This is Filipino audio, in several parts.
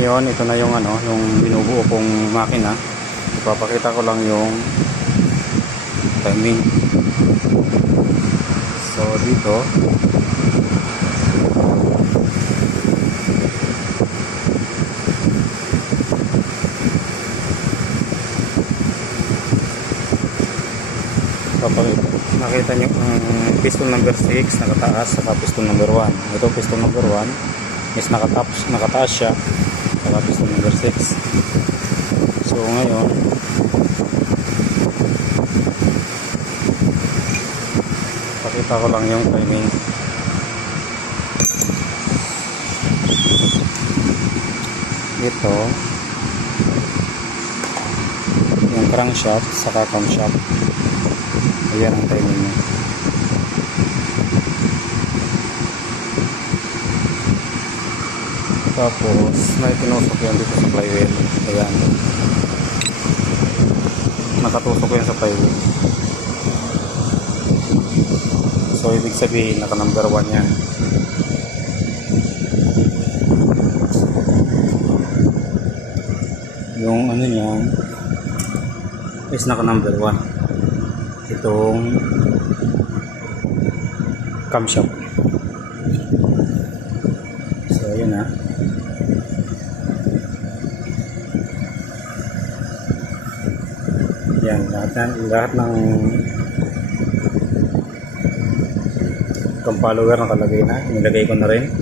ngayon ito na yung ano, yung binubuo kong makina. Ipapakita ko lang yung timing. So dito nakita nyo ang piston number 6 nakataas saka piston number 1. Ito piston number 1 is nakataas siya saka piston number 6. So ngayon pakita ko lang yung timing. Ito yung crankshaft saka camshaft. Ayan ang timing niya. Tapos may tinusok yan dito sa flywheel. Ayan, nakatusok yan sa flywheel. So ibig sabihin naka number 1 yan. Yung ano niya is naka number 1 itong camshaft. So yun na. Yan, lahat ng cam follower nakalagay na. Nilagay ko na rin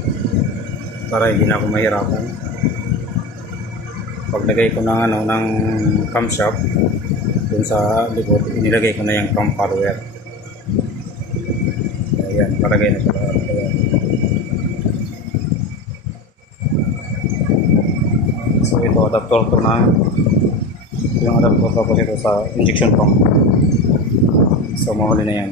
para hindi na ako mahirapan. Paglagay ko ng ano ng camshaft dun sa likod, inilagay ko na yung cam follower. Ayan, palagay na siya. Ayan. So ito adapter to na yung adapter tapos ito sa injection pump. So mahuli na yan.